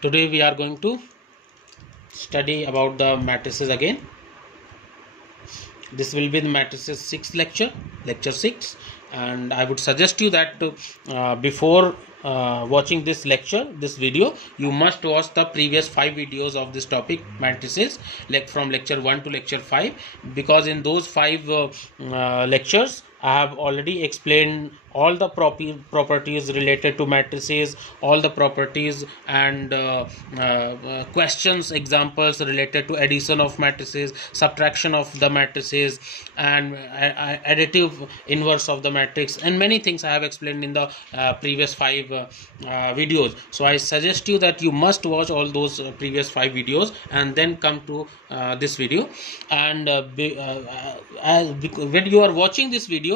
Today we are going to study about the matrices again. This will be the matrices 6th lecture 6, and I would suggest you that before watching this video, you must watch the previous 5 videos of this topic, matrices, like from lecture 1 to lecture 5, because in those 5 lectures I have already explained all the properties related to matrices, all the properties and questions, examples related to addition of matrices, subtraction of the matrices, and additive inverse of the matrix, and many things I have explained in the previous 5 videos. So I suggest you that you must watch all those previous 5 videos and then come to this video. And when you are watching this video,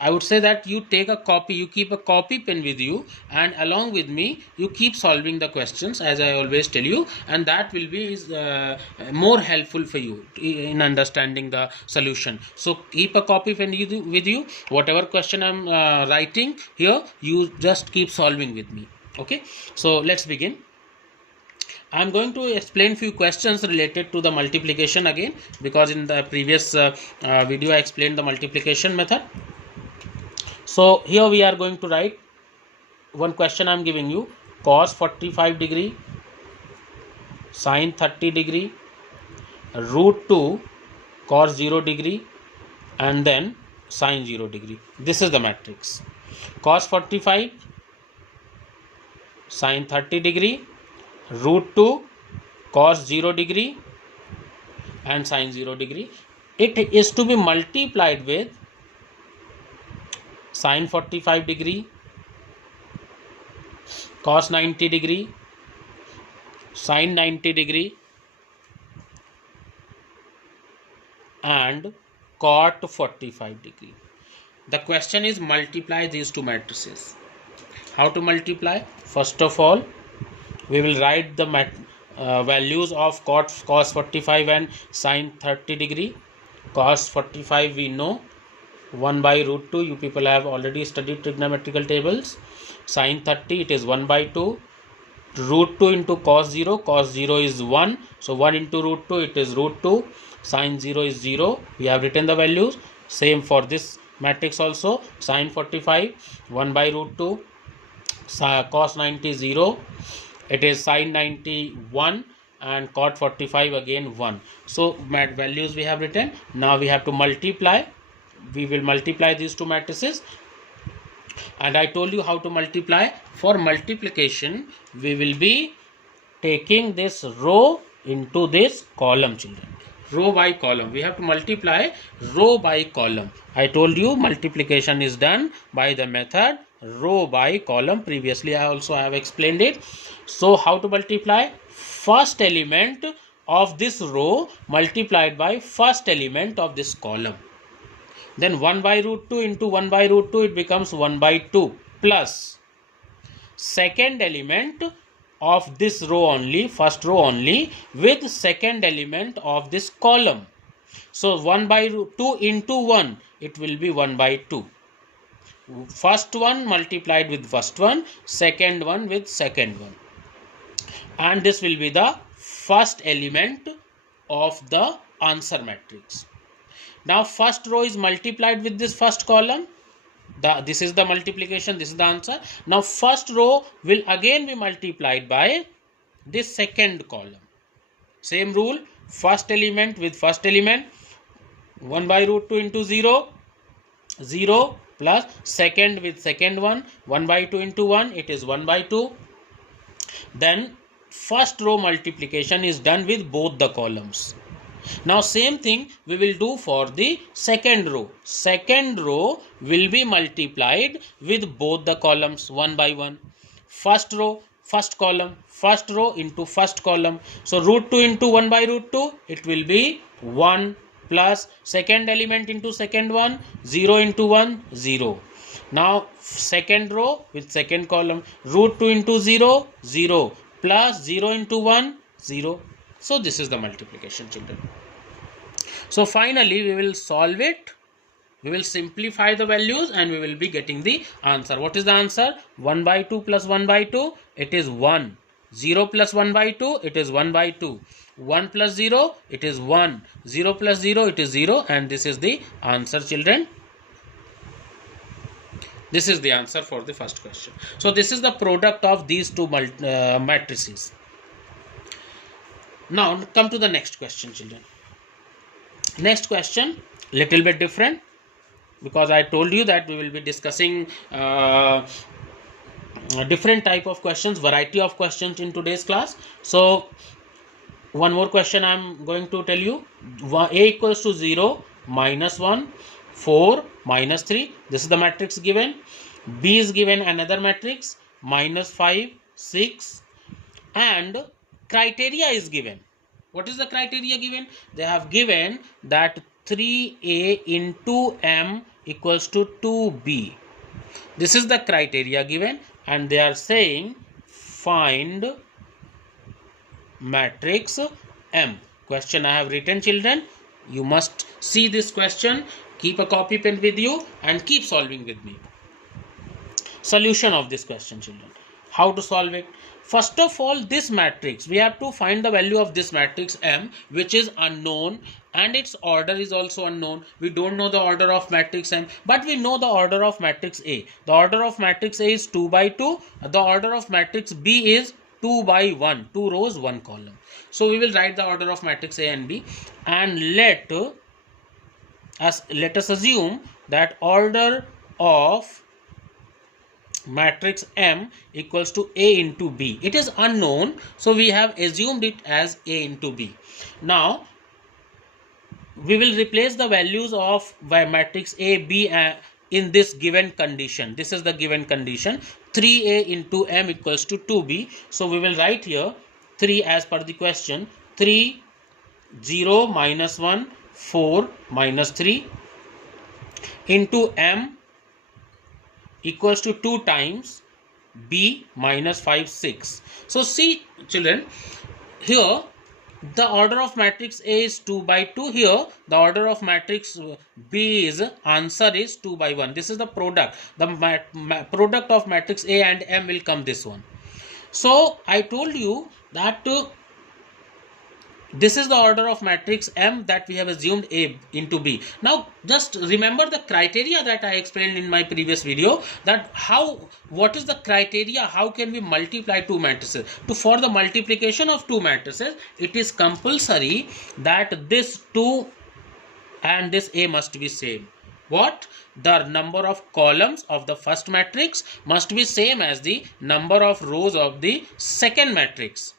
I would say that you take a copy, you keep a copy pen with you, and along with me you keep solving the questions as I always tell you, and that will be more helpful for you in understanding the solution. So keep a copy pen with you. Whatever question I'm writing here, you just keep solving with me. Okay, so let's begin. I'm going to explain few questions related to the multiplication again, because in the previous video I explained the multiplication method. So here we are going to write one question. I'm giving you cos 45 degree, sin 30 degree, root 2 cos 0 degree, and then sin 0 degree. This is the matrix. Cos 45, sin 30 degree, root 2 cos 0 degree, and sin 0 degree. It is to be multiplied with sin 45 degree, cos 90 degree, sin 90 degree, and cot 45 degree. The question is multiply these two matrices. How to multiply? First of all, we will write the values of cos 45 and sin 30 degree. Cos 45 we know 1 by root 2. You people have already studied trigonometrical tables. Sin 30, it is 1 by 2. Root 2 into cos 0. Cos 0 is 1. So 1 into root 2, it is root 2. Sin 0 is 0. We have written the values. Same for this matrix also. Sin 45, 1 by root 2. Cos 90, 0. It is sin 90, 1. And cot 45 again 1. So values we have written. Now we have to multiply. We will multiply these two matrices, and I told you how to multiply. For multiplication, we will be taking this row into this column, children. Row by column. We have to multiply row by column. I told you multiplication is done by the method row by column. Previously I also have explained it. So how to multiply? First element of this row multiplied by first element of this column. Then 1 by root 2 into 1 by root 2, it becomes 1 by 2 plus second element of this row only, first row only, with second element of this column. So 1 by root 2 into 1, it will be 1 by 2. First one multiplied with first one, second one with second one. And this will be the first element of the answer matrix. Now first row is multiplied with this first column. This is the multiplication, this is the answer. Now first row will again be multiplied by this second column. Same rule, first element with first element. 1 by root 2 into 0, 0 plus second with second one. 1 by 2 into 1, it is 1 by 2. Then first row multiplication is done with both the columns. Now same thing we will do for the second row. Second row will be multiplied with both the columns one by one. First row, first column, first row into first column. So root 2 into 1 by root 2, it will be 1 plus second element into second one, 0 into 1, 0. Now second row with second column, root 2 into 0, 0 plus 0 into 1, 0. So this is the multiplication, children. So finally we will solve it. We will simplify the values and we will be getting the answer. What is the answer? 1 by 2 plus 1 by 2, it is 1. 0 plus 1 by 2, it is 1 by 2. 1 plus 0, it is 1. 0 plus 0, it is 0. And this is the answer, children. This is the answer for the first question. So this is the product of these two matrices. Now come to the next question, children. Next question, little bit different, because I told you that we will be discussing different type of questions, variety of questions in today's class. So one more question I am going to tell you. A equals to 0, minus 1, 4, minus 3. This is the matrix given. B is given another matrix, minus 5, 6, and criteria is given. What is the criteria given? They have given that 3A into M equals to 2B. This is the criteria given, and they are saying find matrix M. Question I have written, children. You must see this question, keep a copy pen with you and keep solving with me. Solution of this question, children. How to solve it? First of all, this matrix, we have to find the value of this matrix M, which is unknown, and its order is also unknown. We don't know the order of matrix M, but we know the order of matrix A. The order of matrix A is 2 by 2. The order of matrix B is 2 by 1, 2 rows, 1 column. So we will write the order of matrix A and B, and let us assume that order of matrix M equals to A into B. It is unknown, so we have assumed it as A into B. Now we will replace the values of matrix A, B in this given condition. This is the given condition. 3A into M equals to 2B. So we will write here 3 as per the question. 3, 0, minus 1, 4, minus 3 into M equals to 2 times B, minus 5, 6. So see, children, here the order of matrix A is 2 by 2. Here the order of matrix B is answer is 2 by 1. This is the product. The product of matrix A and M will come this one. So I told you that this is the order of matrix M that we have assumed A into B. Now just remember the criteria that I explained in my previous video, that what is the criteria, how can we multiply two matrices. For the multiplication of two matrices, it is compulsory that this 2 and this A must be same. What? The number of columns of the first matrix must be same as the number of rows of the second matrix.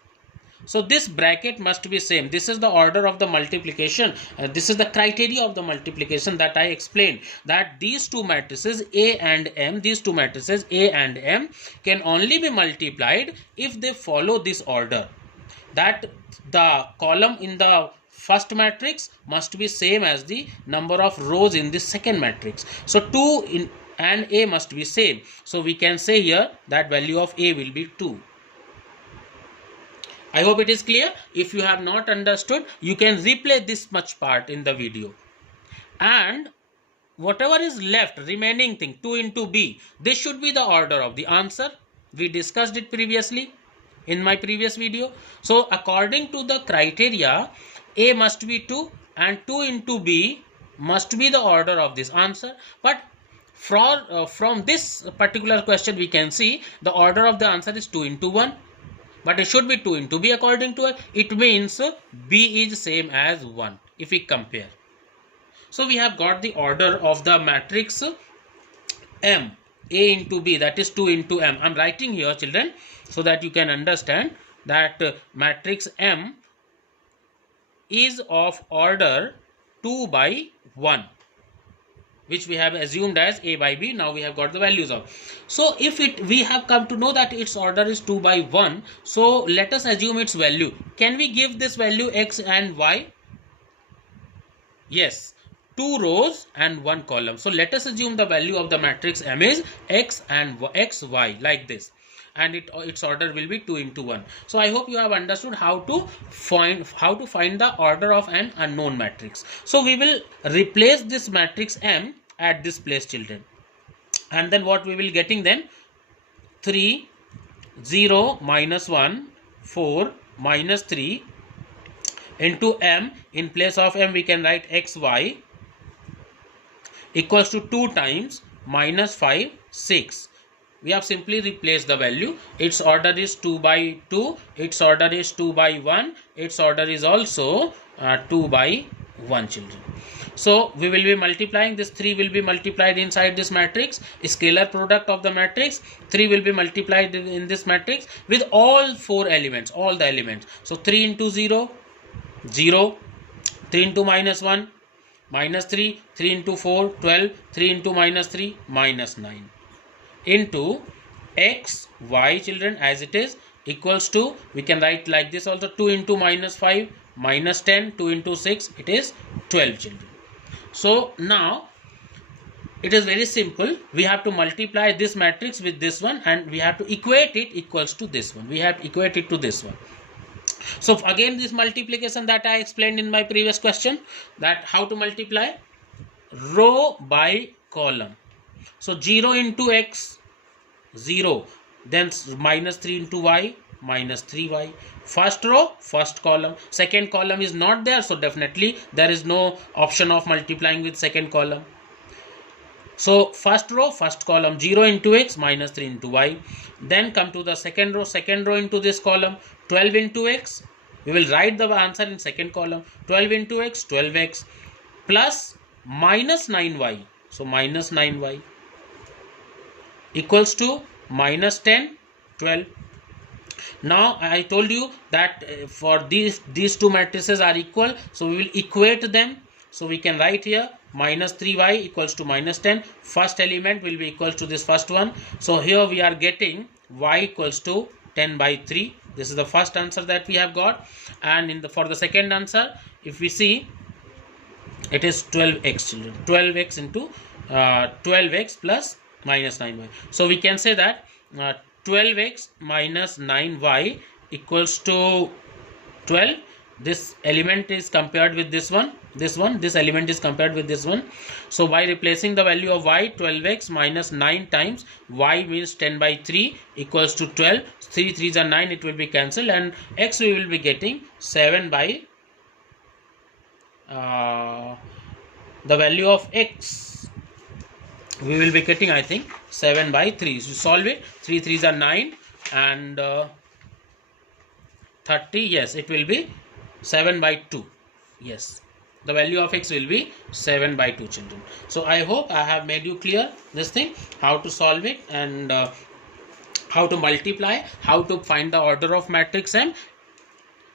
So this bracket must be same. This is the order of the multiplication. This is the criteria of the multiplication that I explained, that these two matrices A and M, these two matrices A and M can only be multiplied if they follow this order, that the column in the first matrix must be same as the number of rows in the second matrix. So 2 and A must be same. So we can say here that value of A will be 2. I hope it is clear. If you have not understood, you can replay this much part in the video. And whatever is left, remaining thing, 2 into B, this should be the order of the answer. We discussed it previously in my previous video. So according to the criteria, A must be 2 and 2 into B must be the order of this answer. But from this particular question, we can see the order of the answer is 2 into 1. But it should be 2 into B according to it. It means B is same as 1 if we compare. So we have got the order of the matrix M, A into B, that is 2 into M. I am writing here, children, so that you can understand that matrix M is of order 2 by 1, which we have assumed as A by B. Now we have got the values of. So if we have come to know that its order is 2 by 1, so let us assume its value. Can we give this value X and Y? Yes, 2 rows and 1 column. So let us assume the value of the matrix M is X and X, Y, like this. And its order will be 2 into 1. So I hope you have understood how to find the order of an unknown matrix. So we will replace this matrix M at this place, children. And then what we will getting then? 3, 0, minus 1, 4 minus 3 into m. In place of m we can write xy equals to 2 times minus 5 6. We have simply replaced the value. Its order is 2 by 2, its order is 2 by 1, its order is also 2 by 1, children. So we will be multiplying, this 3 will be multiplied inside this matrix, scalar product of the matrix. 3 will be multiplied in this matrix with all 4 elements, all the elements. So 3 into 0, 0, 3 into minus 1, minus 3, 3 into 4, 12, 3 into minus 3, minus 9, into x, y, children, as it is, equals to, we can write like this also, 2 into minus 5, minus 10, 2 into 6, it is 12, children. So now it is very simple. We have to multiply this matrix with this one, and we have to equate it equals to this one. We have to equate it to this one. So again, this multiplication that I explained in my previous question, that how to multiply row by column. So 0 into x, 0, then minus 3 into y, minus 3y. First row, first column. Second column is not there, so definitely there is no option of multiplying with second column. So first row, first column, 0 into x, minus 3 into y. Then come to the second row into this column, 12 into x. We will write the answer in second column, 12 into x, 12x, plus minus 9y. So minus 9y equals to minus 10, 12. Now I told you that for these two matrices are equal, so we will equate them. So we can write here minus 3y equals to minus 10. First element will be equal to this first one. So here we are getting y equals to 10 by 3. This is the first answer that we have got. And for the second answer, if we see, it is 12x, children. 12x into 12x plus minus 9y. So we can say that 12x minus 9y equals to 12. This element is compared with this one, this element is compared with this one. So by replacing the value of y, 12x minus 9 times y means 10 by 3 equals to 12. 3 3s are 9, it will be cancelled, and x we will be getting 7 by the value of x we will be getting, I think, 7 by 3. So solve it. 3 3s are 9 and 30. Yes, it will be 7 by 2. Yes, the value of x will be 7 by 2, children. So I hope I have made you clear this thing, how to solve it, and how to multiply, how to find the order of matrix M.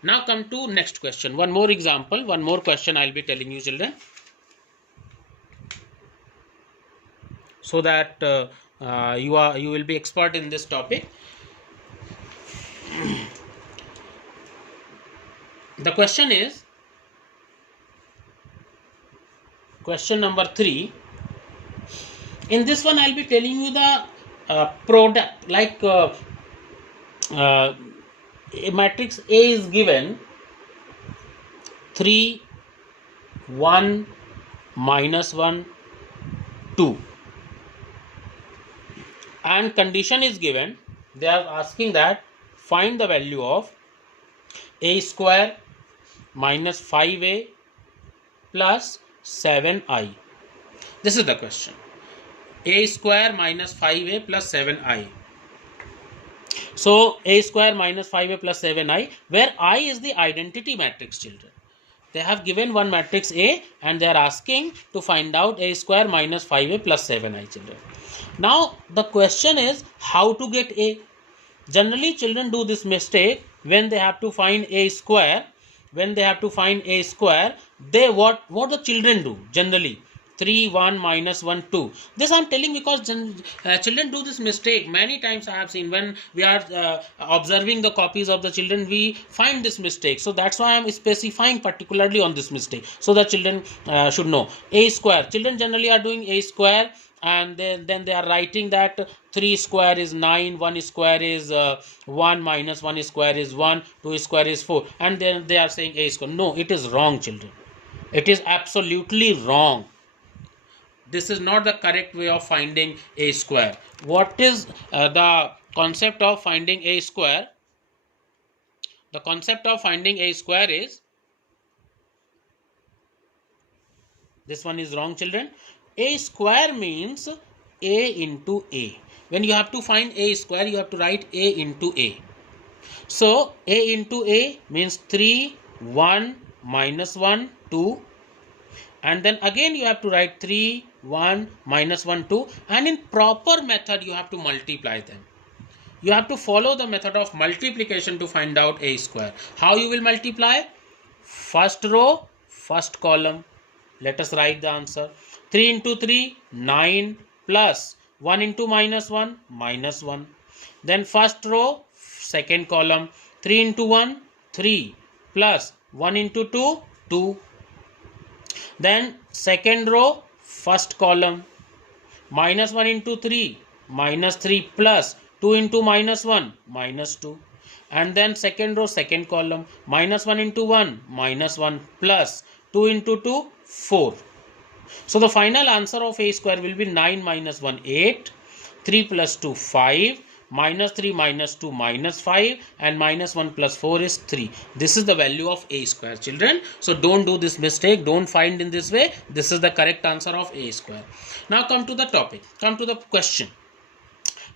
Now come to next question. One more example, one more question I will be telling you, children, so that you will be expert in this topic. The question is question number 3. In this one, I'll be telling you the product, like a matrix A is given 3, 1, minus 1, 2. And condition is given. They are asking that find the value of a square minus 5a plus 7i. This is the question. A square minus 5a plus 7i. So a square minus 5a plus 7i, where I is the identity matrix, children. They have given one matrix A and they are asking to find out a square minus 5a plus 7i, children. Now the question is how to get a. Generally children do this mistake when they have to find a square. When they have to find a square, they what the children do generally, 3, 1, minus 1, 2. This I am telling because children do this mistake. Many times I have seen when we are observing the copies of the children, we find this mistake. So that's why I am specifying particularly on this mistake, so the children should know. A square, children generally are doing a square, and then they are writing that 3 square is 9, 1 square is 1, minus 1 square is 1, 2 square is 4, and then they are saying a square. No, it is wrong, children. It is absolutely wrong. This is not the correct way of finding a square. What is the concept of finding a square? The concept of finding a square is, this one is wrong, children. A square means a into a. When you have to find a square, you have to write a into a. So a into a means 3, 1, minus 1, 2. And then again you have to write 3, 1, minus 1, 2. And in proper method, you have to multiply them. You have to follow the method of multiplication to find out a square. How you will multiply? First row, first column. Let us write the answer. 3 into 3, 9, plus 1 into minus 1, minus 1. Then first row, second column. 3 into 1, 3, plus 1 into 2, 2. Then second row, first column. Minus 1 into 3, minus 3, plus 2 into minus 1, minus 2. And then second row, second column. Minus 1 into 1, minus 1, plus 2 into 2, 4. So the final answer of a square will be 9 minus 1, 8. 3 plus 2, 5. Minus 3 minus 2, minus 5. And minus 1 plus 4 is 3. This is the value of a square, children. So don't do this mistake. Don't find in this way. This is the correct answer of a square. Now come to the topic. Come to the question.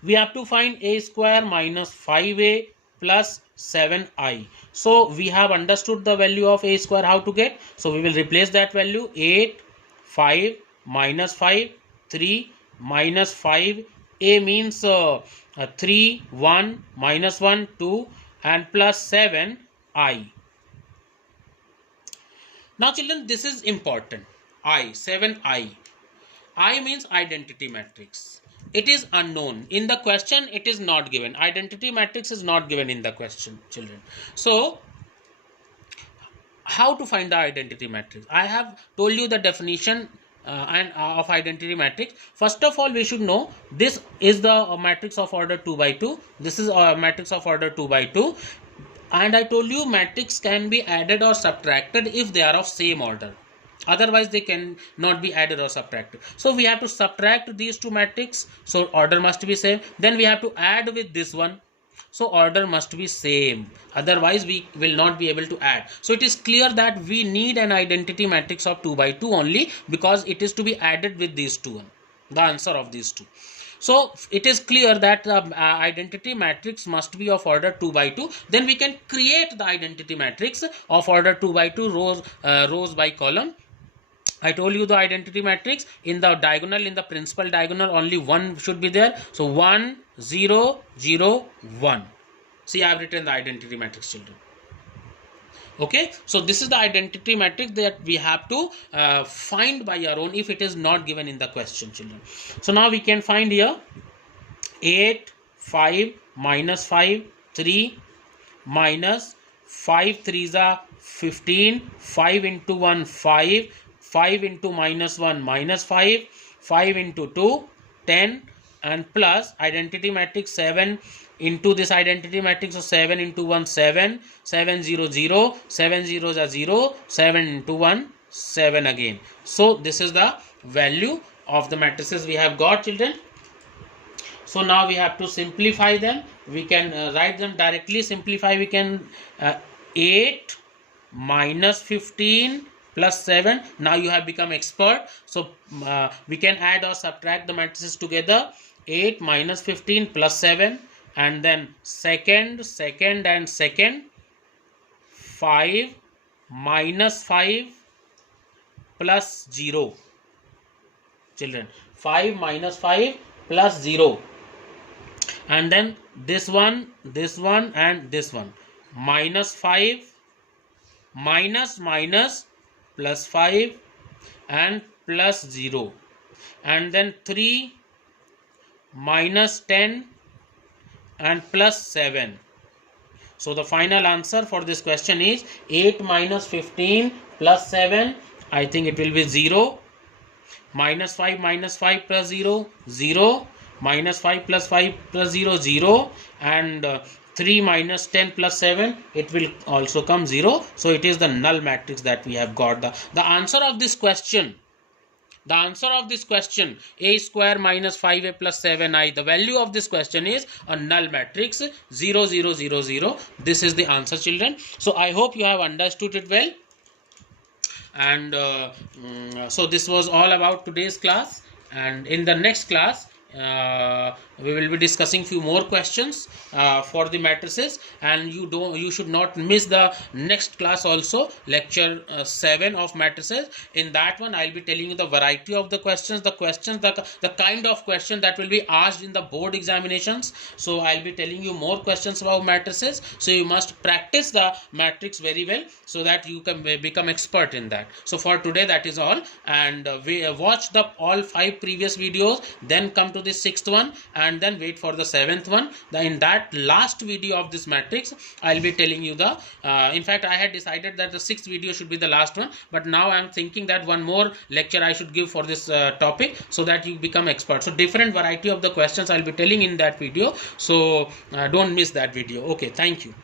We have to find a square minus 5a plus 7i. So we have understood the value of a square, how to get. So we will replace that value. 8, 5, minus 5, 3, minus 5. A means 3, 1, minus 1, 2, and plus 7, I. Now children, this is important. I, 7i. I means identity matrix. It is unknown. In the question, it is not given. Identity matrix is not given in the question, children. So, how to find the identity matrix? I have told you the definition of identity matrix. First of all, we should know this is the matrix of order 2 by 2. This is a matrix of order 2 by 2. And I told you matrix can be added or subtracted if they are of same order. Otherwise, they can not be added or subtracted. So we have to subtract these two matrices. So order must be same. Then we have to add with this one. So order must be same. Otherwise, we will not be able to add. So it is clear that we need an identity matrix of 2 by 2 only, because it is to be added with these two. The answer of these two. So it is clear that the identity matrix must be of order 2 by 2. Then we can create the identity matrix of order 2 by 2, rows by column. I told you the identity matrix in the diagonal, in the principal diagonal, only one should be there. So 1, 0, 0, 1. See, I have written the identity matrix, children. Okay, so this is the identity matrix that we have to find by our own if it is not given in the question, children. So now we can find here 8, 5, minus 5, 3, minus 5 3s are 15, 5 into 1, 5, 5 into minus 1, minus 5, 5 into 2, 10, and plus identity matrix 7 into this identity matrix. So 7 into 1, 7, 7 0 0, 7 zeros are 0, 7 into 1, 7 again. So this is the value of the matrices we have got, children. So now we have to simplify them. We can write them directly. Simplify, we can 8 minus 15 plus 7. Now you have become expert. So we can add or subtract the matrices together. 8 minus 15 plus 7, and then second, and second. 5 minus 5 plus 0. Children, 5 minus 5 plus 0. And then this one, and this one. Minus 5, minus plus 5, and plus 0. And then 3 minus 10 and plus 7. So the final answer for this question is 8 minus 15 plus 7. I think it will be 0. Minus 5 plus 0, 0. Minus 5 plus 5 plus 0, 0. And 3 minus 10 plus 7, it will also come 0. So it is the null matrix that we have got. The answer of this question, The answer of this question, a square minus 5a plus 7i, the value of this question is a null matrix 0 0 0 0. This is the answer, children. So I hope you have understood it well. And so this was all about today's class, and in the next class we will be discussing few more questions for the matrices, and you should not miss the next class also, lecture 7 of matrices. In that one I'll be telling you the variety of the questions, the kind of question that will be asked in the board examinations. So I'll be telling you more questions about matrices, so you must practice the matrix very well so that you can become expert in that. So for today that is all, and we watch the all 5 previous videos, then come to the 6th one, and then wait for the 7th one. In that last video of this matrix I'll be telling you the in fact I had decided that the 6th video should be the last one, but now I'm thinking that one more lecture I should give for this topic, so that you become expert. So different variety of the questions I'll be telling in that video, so don't miss that video. Okay, thank you.